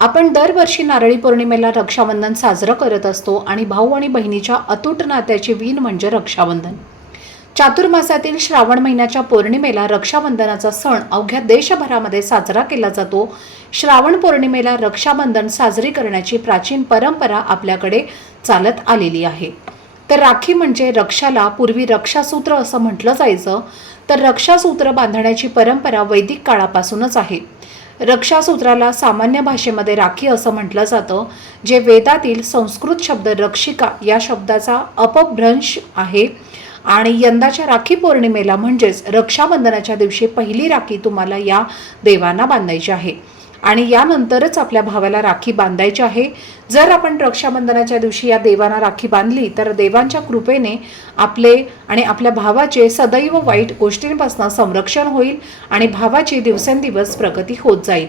आपण दरवर्षी नारळी पौर्णिमेला रक्षाबंधन साजरं करत असतो आणि भाऊ आणि बहिणीच्या अतूट नात्याची वीण म्हणजे रक्षाबंधन. चातुर्मासातील श्रावण महिन्याच्या पौर्णिमेला रक्षाबंधनाचा सण अवघ्या देशभरामध्ये साजरा केला जातो. श्रावण पौर्णिमेला रक्षाबंधन साजरी करण्याची प्राचीन परंपरा आपल्याकडे चालत आलेली आहे. तर राखी म्हणजे रक्षाला पूर्वी रक्षासूत्र असं म्हटलं जायचं. तर रक्षासूत्र बांधण्याची परंपरा वैदिक काळापासूनच आहे. रक्षासूत्राला सामान्य भाषेमध्ये राखी असं म्हटलं जातं जे वेदातील संस्कृत शब्द रक्षिका या शब्दाचा अपभ्रंश आहे. आणि यंदाच्या राखी पौर्णिमेला म्हणजेच रक्षाबंधनाच्या दिवशी पहिली राखी तुम्हाला या देवांना बांधायची आहे. आणि यानंतरच आपल्या भावाला राखी बांधायची आहे. जर आपण रक्षाबंधनाच्या दिवशी या देवांना राखी बांधली तर देवांच्या कृपेने आपले आणि आपल्या भावाचे सदैव वाईट गोष्टींपासून संरक्षण होईल आणि भावाची दिवसेंदिवस प्रगती होत जाईल.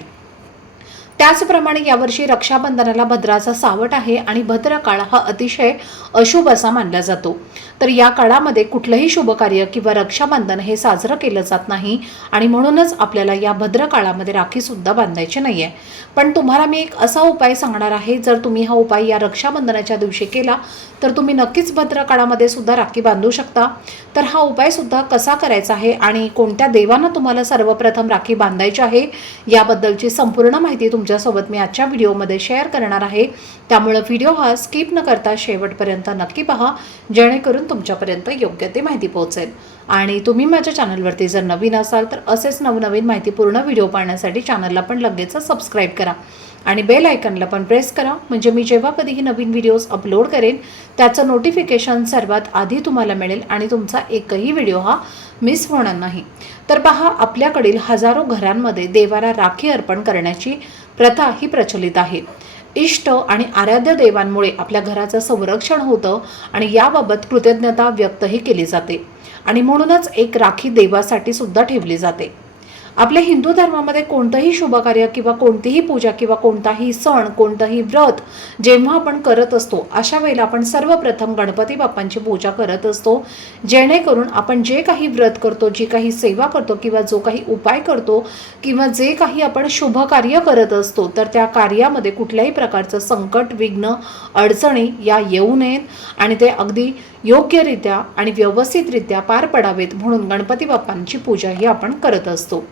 त्याचप्रमाणे यावर्षी रक्षाबंधनाला भद्राचा सावट आहे आणि भद्र काळ हा अतिशय अशुभ असा मानला जातो. तर या काळामध्ये कुठलंही शुभ कार्य किंवा रक्षाबंधन हे साजरं केलं जात नाही आणि म्हणूनच आपल्याला या भद्र काळामध्ये राखी सुद्धा बांधायची नाही आहे पण तुम्हाला मी एक असा उपाय सांगणार आहे जर तुम्ही हा उपाय या रक्षाबंधनाच्या दिवशी केला तर तुम्ही नक्कीच भद्र काळामध्ये सुद्धा राखी बांधू शकता. तर हा उपाय सुद्धा कसा करायचा आहे आणि कोणत्या देवांना तुम्हाला सर्वप्रथम राखी बांधायची आहे याबद्दलची संपूर्ण माहिती तुमच्यासोबत मी आजच्या व्हिडिओमध्ये शेअर करणार आहे. त्यामुळं व्हिडिओ हा स्किप न करता शेवटपर्यंत नक्की पहा जेणेकरून तुमच्यापर्यंत योग्य ते माहिती पोहोचेल. आणि तुम्ही माझ्या चॅनलवरती जर नवीन असाल तर असेच नवनवीन माहितीपूर्ण व्हिडिओ पाहण्यासाठी चॅनलला पण लगेच सबस्क्राईब करा. आणि बेल आयकनला पण प्रेस करा म्हणजे मी जेव्हा कधीही नवीन व्हिडिओज अपलोड करेन त्याचं नोटिफिकेशन सर्वात आधी तुम्हाला मिळेल आणि तुमचा एकही व्हिडिओ हा मिस होणार नाही. तर पहा आपल्याकडील हजारो घरांमध्ये देवाला राखी अर्पण करण्याची प्रथा ही प्रचलित आहे. इष्ट आणि आराध्य देवांमुळे आपल्या घराचं संरक्षण होतं आणि याबाबत कृतज्ञता व्यक्तही केली जाते. आणि म्हणूनच एक राखी देवासाठी सुद्धा ठेवली जाते. आपल्या हिंदू धर्मामध्ये कोणतंही शुभकार्य किंवा कोणतीही पूजा किंवा कोणताही सण कोणतंही व्रत जेव्हा आपण करत असतो अशा वेळेला आपण सर्वप्रथम गणपती बाप्पांची पूजा करत असतो. जेणेकरून आपण जे काही व्रत करतो जी काही सेवा करतो किंवा जो काही उपाय करतो किंवा जे काही आपण शुभ कार्य करत असतो तर त्या कार्यामध्ये कुठल्याही प्रकारचं संकट विघ्न अडचणी या येऊ नयेत आणि ते अगदी योग्यरित्या आणि व्यवस्थितरित्या पार पडावेत म्हणून गणपती बाप्पांची पूजा ही आपण करत असतो.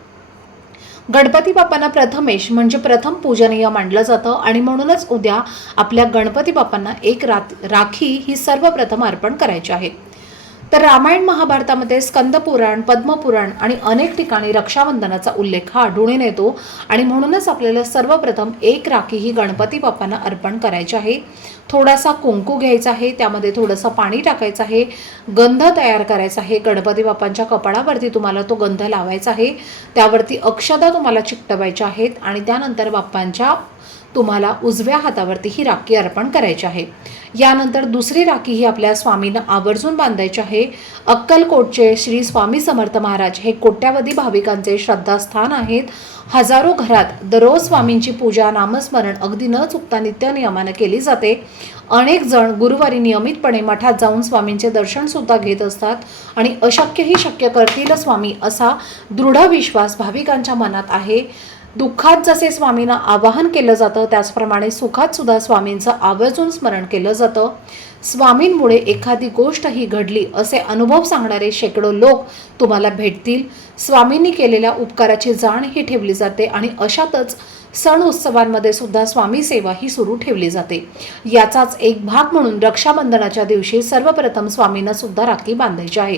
गणपती बाप्पांना प्रथमेश म्हणजे प्रथम पूजनीय मानलं जातं आणि म्हणूनच उद्या आपल्या गणपती बाप्पांना एक रात राखी ही सर्वप्रथम अर्पण करायची आहे. तर रामायण महाभारतामध्ये स्कंदपुराण पद्मपुराण आणि अनेक ठिकाणी रक्षाबंधनाचा उल्लेख हा आढळून येतो. आणि म्हणूनच आपल्याला सर्वप्रथम एक राखी ही गणपती बाप्पांना अर्पण करायची आहे. थोडासा कुंकू घ्यायचा आहे त्यामध्ये थोडंसं पाणी टाकायचं आहे. गंध तयार करायचा आहे. गणपती बाप्पांच्या कपाळावरती तुम्हाला तो गंध लावायचा आहे. त्यावरती अक्षदा तुम्हाला चिकटवायच्या आहेत आणि त्यानंतर बाप्पांच्या तुम्हाला उजव्या हातावरती ही राखी अर्पण करायची आहे. यानंतर दुसरी राखी ही आपल्या स्वामीनं आवर्जून बांधायची आहे. अक्कलकोटचे श्री स्वामी समर्थ महाराज हे कोट्यावधी भाविकांचे श्रद्धास्थान आहेत. हजारो घरात दररोज स्वामींची पूजा नामस्मरण अगदी न चुकता नित्य नियमानं केली जाते. अनेक जण गुरुवारी नियमितपणे मठात जाऊन स्वामींचे दर्शन सुद्धा घेत असतात आणि अशक्यही शक्य करतील स्वामी असा दृढ विश्वास भाविकांच्या मनात आहे. दुःखात जसे स्वामींना आवाहन केलं जातं त्याचप्रमाणे सुखात सुद्धा स्वामींचं आवर्जून स्मरण केलं जातं. स्वामींमुळे एखादी गोष्ट ही घडली असे अनुभव सांगणारे शेकडो लोक तुम्हाला भेटतील. स्वामींनी केलेल्या उपकाराची जाण ही ठेवली जाते आणि अशातच सण उत्सवांमध्ये सुद्धा स्वामी सेवा ही सुरू ठेवली जाते. याचाच एक भाग म्हणून रक्षाबंधनाच्या दिवशी सर्वप्रथम स्वामींना सुद्धा राखी बांधायची आहे.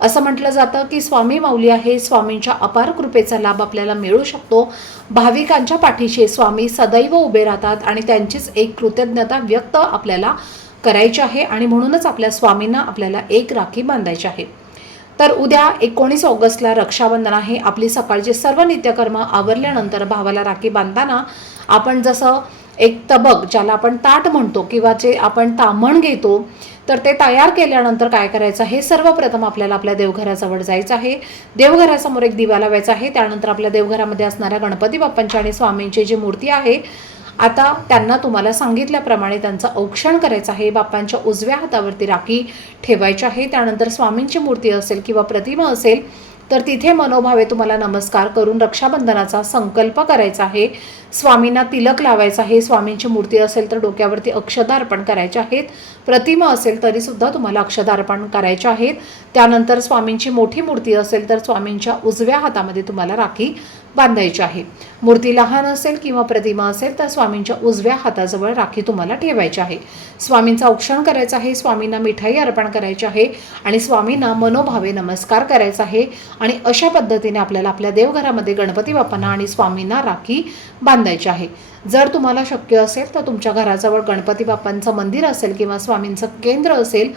असं म्हटलं जातं की स्वामी माऊली आहे स्वामींच्या अपार कृपेचा लाभ आपल्याला मिळू शकतो. भाविकांच्या पाठीशी स्वामी सदैव उभे राहतात आणि त्यांचीच एक कृतज्ञता व्यक्त आपल्याला करायची आहे आणि म्हणूनच आपल्या स्वामींना आपल्याला एक राखी बांधायची आहे. तर उद्या एकोणीस ऑगस्टला रक्षाबंधन आहे. आपली सकाळचे सर्व नित्यकर्म आवरल्यानंतर भावाला राखी बांधताना आपण जसं एक तबक ज्याला आपण ताट म्हणतो किंवा जे आपण तामण घेतो तर ते तयार केल्यानंतर काय करायचं आहे सर्वप्रथम आपल्याला आपल्या देवघराजवळ जायचं आहे. देवघरासमोर एक दिवा लावायचा आहे. त्यानंतर आपल्या देवघरामध्ये असणाऱ्या गणपती बाप्पांची आणि स्वामींची जी मूर्ती आहे आता त्यांना तुम्हाला सांगितल्याप्रमाणे त्यांचं औक्षण करायचं आहे. बाप्पांच्या उजव्या हातावरती राखी ठेवायची आहे. त्यानंतर स्वामींची मूर्ती असेल किंवा प्रतिमा असेल तर तिथे मनोभावे तुम्हाला नमस्कार करून रक्षाबंधनाचा संकल्प करायचा आहे. स्वामींना तिलक लावायचा आहे स्वामींची मूर्ती असेल तर डोक्यावरती अक्षदा अर्पण करायचे आहेत. प्रतिमा असेल तरीसुद्धा तुम्हाला अक्षदा अर्पण करायचे आहेत. त्यानंतर स्वामींची मोठी मूर्ती असेल तर स्वामींच्या उजव्या हातामध्ये तुम्हाला राखी बांधायची आहे. मूर्ती लहान असेल किंवा प्रतिमा असेल तर स्वामींच्या उजव्या हाताजवळ राखी तुम्हाला ठेवायची आहे. स्वामींचा औक्षण करायचं आहे स्वामींना मिठाई अर्पण करायची आहे आणि स्वामींना मनोभावे नमस्कार करायचा आहे. आणि अशा पद्धतीने आपल्याला आपल्या देवघरामध्ये गणपती बाप्पांना आणि स्वामींना राखी बांध बांधायची आहे. जर तुम्हाला शक्य असेल तर तुमच्या घराजवळ गणपती बाप्पांचं मंदिर असेल किंवा स्वामींचं केंद्र असेल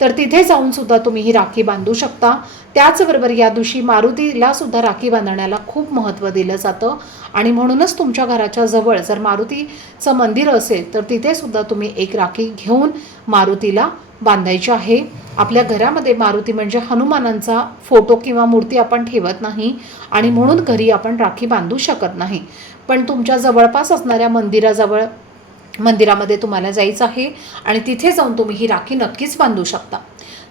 तर तिथे जाऊन सुद्धा तुम्ही ही राखी बांधू शकता. त्याचबरोबर या दिवशी मारुतीला सुद्धा राखी बांधण्याला खूप महत्त्व दिलं जातं. आणि म्हणूनच तुमच्या घराच्या जवळ जर मारुतीचं मंदिर असेल तर तिथे सुद्धा तुम्ही एक राखी घेऊन मारुतीला बांधायची आहे. आपल्या घरामध्ये मारुती म्हणजे हनुमानांचा फोटो किंवा मूर्ती आपण ठेवत नाही आणि म्हणून घरी आपण राखी बांधू शकत नाही. पण तुमच्या जवळपास असणाऱ्या मंदिराजवळ मंदिरामध्ये तुम्हाला जायचं आहे आणि तिथे जाऊन तुम्ही ही राखी नक्कीच बांधू शकता.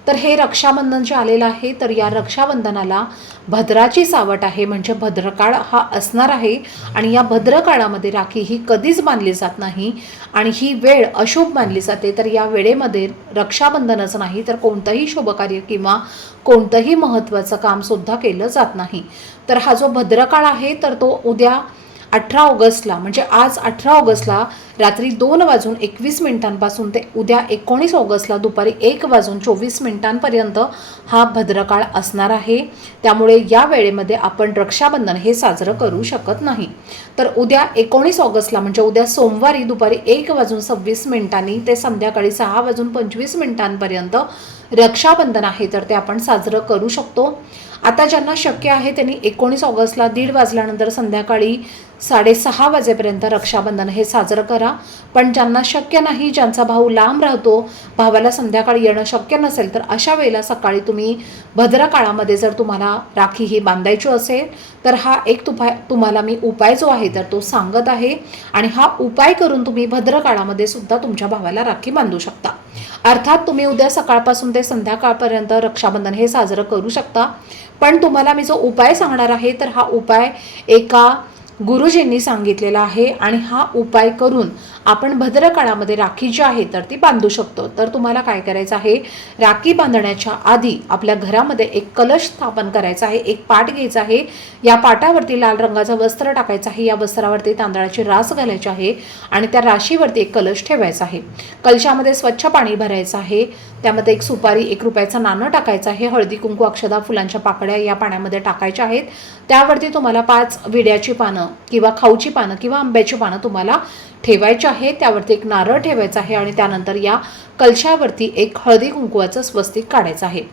तर हे रक्षाबंधन जे आलेलं आहे तर या रक्षाबंधनाला भद्राची सावट आहे. म्हणजे भद्रकाळ हा असणार आहे आणि या भद्रकाळामध्ये राखी ही कधीच बांधली जात नाही आणि ही वेळ अशुभ मानली जाते. तर या वेळेमध्ये रक्षाबंधनच नाही तर कोणतंही शुभकार्य किंवा कोणतंही महत्त्वाचं कामसुद्धा केलं जात नाही. तर हा जो भद्रकाळ आहे तर तो उद्या अठरा ऑगस्टला म्हणजे आज अठरा ऑगस्टला रात्री दोन वाजून एकवीस मिनिटांपासून ते उद्या एकोणीस ऑगस्टला दुपारी एक वाजून चोवीस मिनिटांपर्यंत हा भद्रकाळ असणार आहे. त्यामुळे या वेळेमध्ये आपण रक्षाबंधन हे साजरं करू शकत नाही. तर उद्या एकोणीस ऑगस्टला म्हणजे उद्या सोमवारी दुपारी एक वाजून सव्वीस मिनिटांनी ते संध्याकाळी सहा वाजून पंचवीस मिनिटांपर्यंत रक्षाबंधन आहे तर ते आपण साजरं करू शकतो. आता ज्यांना शक्य आहे त्यांनी एकोणीस ऑगस्टला दीड वाजल्यानंतर संध्याकाळी साडेसहा वाजेपर्यंत रक्षाबंधन हे साजरं करा. पण ज्यांना शक्य नाही ज्यांचा भाऊ लांब राहतो भावाला संध्याकाळी येणं शक्य नसेल तर अशा वेळेला सकाळी तुम्ही भद्रकाळामध्ये जर तुम्हाला राखी ही बांधायची असेल तर हा एक तुपाय तुम्हाला मी उपाय जो आहे तर तो सांगत आहे. आणि हा उपाय करून तुम्ही भद्रकाळामध्ये सुद्धा तुमच्या भावाला राखी बांधू शकता. अर्थात तुम्ही उद्या सकाळपासून ते संध्याकाळपर्यंत रक्षाबंधन हे साजरं करू शकता. पण तुम्हाला मी जो उपाय सांगणार आहे तर हा उपाय एका गुरुजींनी सांगितलेला आहे आणि हा उपाय करून आपण भद्रकाळामध्ये राखी जी आहे तर ती बांधू शकतो. तर तुम्हाला काय करायचं आहे? राखी बांधण्याच्या आधी आपल्या घरामध्ये एक कलश स्थापन करायचा आहे एक पाट घ्यायचा आहे. या पाटावरती लाल रंगाचं वस्त्र टाकायचं आहे या वस्त्रावरती तांदळाची रास घालायची आहे आणि त्या राशीवरती एक कलश ठेवायचा आहे. कलशामध्ये स्वच्छ पाणी भरायचं आहे. त्यामध्ये एक सुपारी एक रुपयाचं नाणं टाकायचं आहे. हळदी कुंकू अक्षदा फुलांच्या पाकळ्या या पाण्यामध्ये टाकायच्या आहेत. त्यावरती तुम्हाला पाच विड्याची पानं किंवा खाऊची पानं किंवा आंब्याची पानं तुम्हाला ठेवायची आहेत. त्यावरती एक नारळ ठेवायचा आहे आणि त्यानंतर या कलशावरती एक हळदी कुंकवाचं स्वस्तिक काढायचं आहे.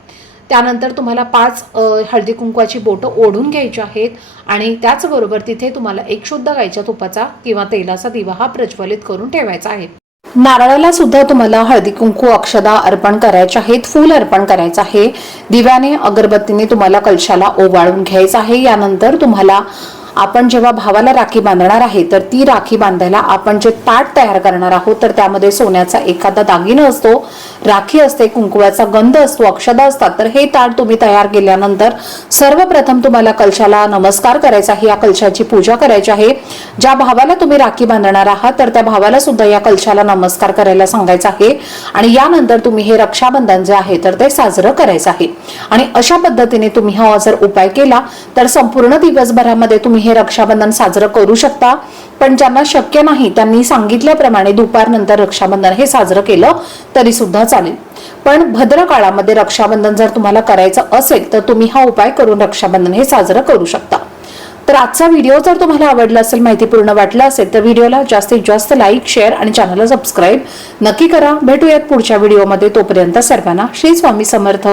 त्यानंतर तुम्हाला पाच हळदी कुंकवाची बोटं ओढून घ्यायची आहेत आणि त्याचबरोबर तिथे तुम्हाला एक शुद्ध गाईच्या तुपाचा किंवा तेलाचा दिवा हा प्रज्वलित करून ठेवायचा आहे. नारळाला सुद्धा तुम्हाला हळदी कुंकू अक्षदा अर्पण करायचे आहेत फूल अर्पण करायचं आहे. दिव्याने अगरबत्तीने तुम्हाला कलशाला ओवाळून घ्यायचं आहे. यानंतर तुम्हाला आपण जेव्हा भावाला राखी बांधणार आहे तर ती राखी बांधायला आपण जे ताट तयार करणार आहोत तर त्यामध्ये सोन्याचा एखादा दागिना असतो राखी असते कुंकुळाचा गंध असतो अक्षदा असतात तर हे ताट तुम्ही तयार केल्यानंतर सर्वप्रथम तुम्हाला कलशाला नमस्कार करायचा आहे या कलशाची पूजा करायची आहे. ज्या भावाला तुम्ही राखी बांधणार आहात तर त्या भावाला सुद्धा या कलशाला नमस्कार करायला सांगायचा आहे. आणि यानंतर तुम्ही हे रक्षाबंधन जे आहे तर ते साजरं करायचं आहे. आणि अशा पद्धतीने तुम्ही हा जर उपाय केला तर संपूर्ण दिवसभरामध्ये तुम्ही हे रक्षाबंधन साजरं करू शकता. पण ज्यांना शक्य नाही त्यांनी सांगितल्याप्रमाणे दुपारनंतर रक्षाबंधन हे साजरं केलं तरी सुद्धा चालेल. पण भद्र काळामध्ये रक्षाबंधन जर तुम्हाला करायचं असेल तर तुम्ही हा उपाय करून रक्षाबंधन हे साजरं करू शकता. तर आजचा व्हिडिओ जर तुम्हाला आवडला असेल माहितीपूर्ण वाटला असेल तर व्हिडिओला जास्तीत जास्त लाईक शेअर आणि चॅनलला सबस्क्राईब नक्की करा. भेटूयात पुढच्या व्हिडिओमध्ये. तोपर्यंत सर्वांना श्री स्वामी समर्थ.